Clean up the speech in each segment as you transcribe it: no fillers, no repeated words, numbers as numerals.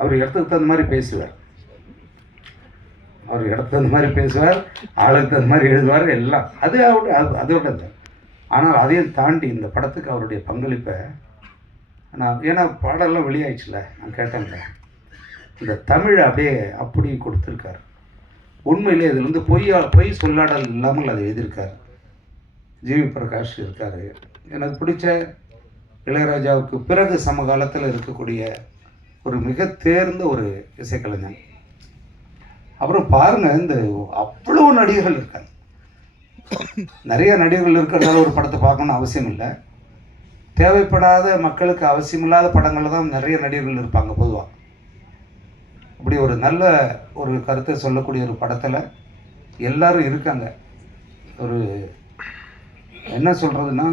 அவர் இடத்துக்கு தகுந்த மாதிரி பேசுவார், அவர் இடத்துக்கு தகுந்த மாதிரி பேசுவார், ஆளுக்கு தகுந்த மாதிரி எழுதுவார், எல்லாம் அது அதோட தான். ஆனால் அதையும் தாண்டி இந்த படத்துக்கு அவருடைய பங்களிப்பை நான், ஏன்னா பாடலாம் வெளியாயிடுச்சுல, நான் கேட்டேன்ல, இந்த தமிழை அப்படியே அப்படி கொடுத்துருக்காரு. உண்மையிலே இதில் வந்து பொய் சொல்லாடல் இல்லாமல் அதை எழுதியிருக்கார். ஜிவி பிரகாஷ் இருக்கார். எனக்கு பிடிச்ச இளையராஜாவுக்கு பிறகு சமகாலத்தில் இருக்கக்கூடிய ஒரு மிக தேர்ந்த ஒரு இசைக்கலைஞன். அப்புறம் பாருங்கள், இந்த அவ்வளோ நடிகர்கள் இருக்காங்க. நிறைய நடிகர்கள் இருக்கிறதால ஒரு படத்தை பார்க்கணுன்னு அவசியம் இல்லை. தேவைப்படாத மக்களுக்கு அவசியமில்லாத படங்களில் தான் நிறைய நடிகர்கள் இருப்பாங்க பொதுவாக. அப்படி ஒரு நல்ல ஒரு கருத்தை சொல்லக்கூடிய ஒரு படத்தில் எல்லாரும் இருக்காங்க. ஒரு என்ன சொல்கிறதுன்னா,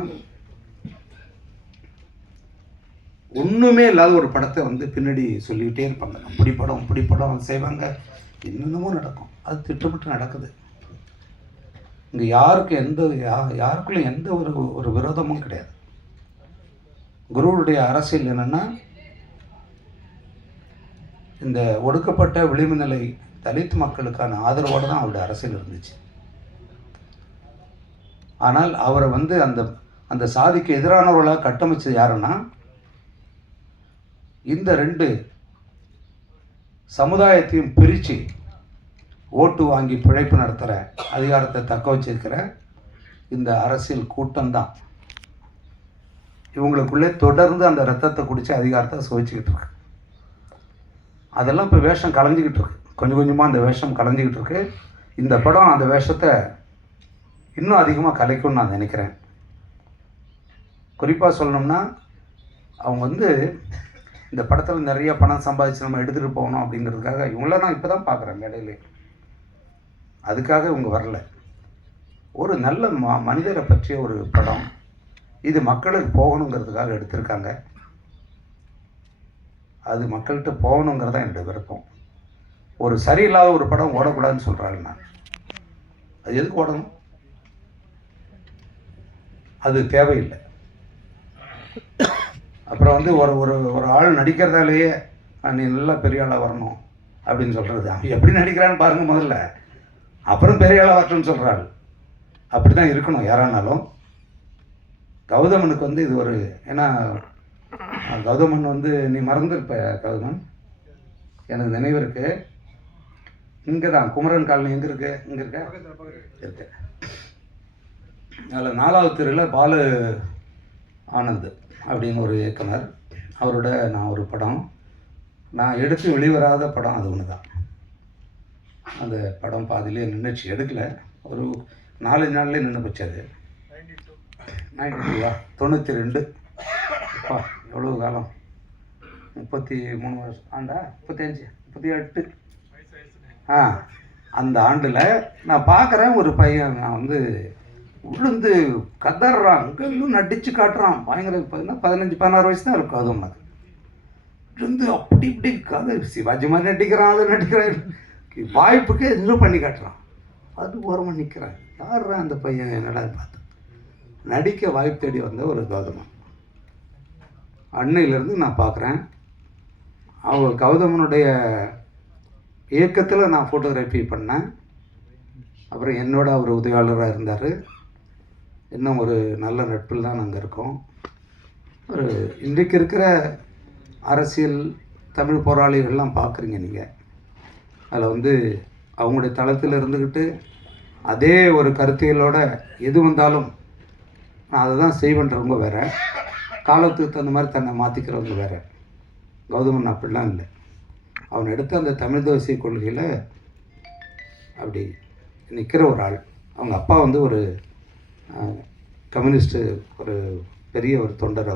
ஒன்றுமே இல்லாத ஒரு படத்தை வந்து பின்னாடி சொல்லிக்கிட்டே இருப்பாங்க. அப்படி படம் இப்படி படம் செய்வாங்க, என்னென்னமோ நடக்கும். அது திட்டமிட்டு நடக்குது. இங்கே யாருக்குள்ள எந்த ஒரு விரோதமும் கிடையாது. குருவுடைய அரசியல் என்னென்னா, இந்த ஒடுக்கப்பட்ட விளிம்பு நிலை தலித் மக்களுக்கான ஆதரவோடு தான் அவருடைய அரசியல் இருந்துச்சு. ஆனால் அவரை வந்து அந்த சாதிக்கு எதிரானவர்களாக கட்டமைச்சது யாருன்னா, இந்த ரெண்டு சமுதாயத்தையும் பிரித்து ஓட்டு வாங்கி பிழைப்பு நடத்துகிற அதிகாரத்தை தக்க வச்சிருக்கிற இந்த அரசியல் கூட்டம்தான் இவங்களுக்குள்ளே தொடர்ந்து அந்த ரத்தத்தை குடித்து அதிகாரத்தை சுவைச்சிக்கிட்டு இருக்கு. அதெல்லாம் இப்போ வேஷம் கலைஞ்சிக்கிட்டு இருக்கு. கொஞ்சம் கொஞ்சமாக அந்த வேஷம் கலைஞ்சிக்கிட்டு இருக்கு. இந்த படம் அந்த வேஷத்தை இன்னும் அதிகமாக கலைக்கும்னு நான் நினைக்கிறேன். குறிப்பாக சொல்லணும்னா, அவங்க வந்து இந்த படத்தில் நிறைய பணம் சம்பாதிச்சு நம்ம எடுத்துகிட்டு போகணும் அப்படிங்கிறதுக்காக இவங்கள நான் இப்போ தான் பார்க்குறேன் மேடையிலே. அதுக்காக இவங்க வரல. ஒரு நல்ல மனிதரை பற்றிய ஒரு படம் இது மக்களுக்கு போகணுங்கிறதுக்காக எடுத்திருக்காங்க. அது மக்கள்கிட்ட போகணுங்கிறதா என்னுடைய விருப்பம். ஒரு சரியில்லாத ஒரு படம் ஓடக்கூடாதுன்னு சொல்கிறாங்க. நான் அது எதுக்கு ஓடணும்? அது தேவையில்லை. அப்புறம் வந்து ஒரு ஆள் நடிக்கிறதாலேயே நீ நல்லா பெரிய ஆளாக வரணும் அப்படின்னு சொல்கிறது. எப்படி நடிக்கிறான்னு பாருங்கள் முதல்ல, அப்புறம் பெரிய ஆளாக வரட்டும்னு சொல்கிறாள். அப்படி தான் இருக்கணும் யாரானாலும். கௌதமனுக்கு வந்து இது ஒரு, ஏன்னா கௌதமன் வந்து நீ மறந்துருப்ப கௌதமன், எனக்கு நினைவு இருக்கு. இங்கே தான் குமரன் காலனி எங்கே இருக்கு? இங்கே இருக்கு. அதில் 4வது தெருவில் பாலு ஆனந்த் அப்படின்னு ஒரு இயக்குனர், அவரோட நான் ஒரு படம் நான் எடுத்து வெளிவராத படம் அது ஒன்று தான். அந்த படம் பாதிலே நின்றுச்சு, எடுக்கலை. ஒரு 4 நாள்லேயே நின்று போச்சு. அது 92 அப்பா எவ்வளோ காலம், 33 வருஷம் ஆண்டா, 35 38 அந்த ஆண்டில் நான் பார்க்குறேன். ஒரு பையன் நான் வந்து விழுந்து கதறான், அங்கெல்லாம் நடித்து காட்டுறான். பயங்கர 15-16 வயசு தான் இருக்கும். அதுவும் அது விழுந்து அப்படி இப்படி கதை சிவாஜி மாதிரி நடிக்கிறான், அது நடிக்கிறான், வாய்ப்புக்கே எதுவும் பண்ணி காட்டுறான். அது ஓரமாக நிற்கிறான். யாருறான் அந்த பையன், என்னடா பார்த்து நடிக்க வாய்ப்பு தேடி வந்த ஒரு கௌதமன். அன்னையிலேருந்து நான் பார்க்குறேன். அவர் கௌதமனுடைய இயக்கத்தில் நான் ஃபோட்டோகிராஃபி பண்ணேன். அப்புறம் என்னோட அவர் உதவியாளராக இருந்தார். இன்னும் ஒரு நல்ல நட்பில் தான் நாங்கள் இருக்கோம். ஒரு இன்றைக்கு இருக்கிற அரசியல் தமிழ் போராளிகள்லாம் பார்க்குறீங்க நீங்கள். அதில் வந்து அவங்களுடைய தளத்தில் இருந்துக்கிட்டு அதே ஒரு கருத்தியலோட எது வந்தாலும் நான் அதை தான் செய்வேன்றவங்க வேறு, காலத்துக்கு தகுந்த மாதிரி தன்னை மாற்றிக்கிறவங்க வேறு. கௌதமன் அப்படிலாம் இல்லை. அவன் எடுத்த அந்த தமிழ் தேசிய கொள்கையில் அப்படி நிற்கிற ஒரு ஆள். அவங்க அப்பா வந்து ஒரு கம்யூனிஸ்ட்டு, ஒரு பெரிய ஒரு தொண்டர்.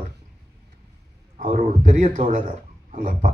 அவர் ஒரு பெரிய தோழர். அவங்க அப்பா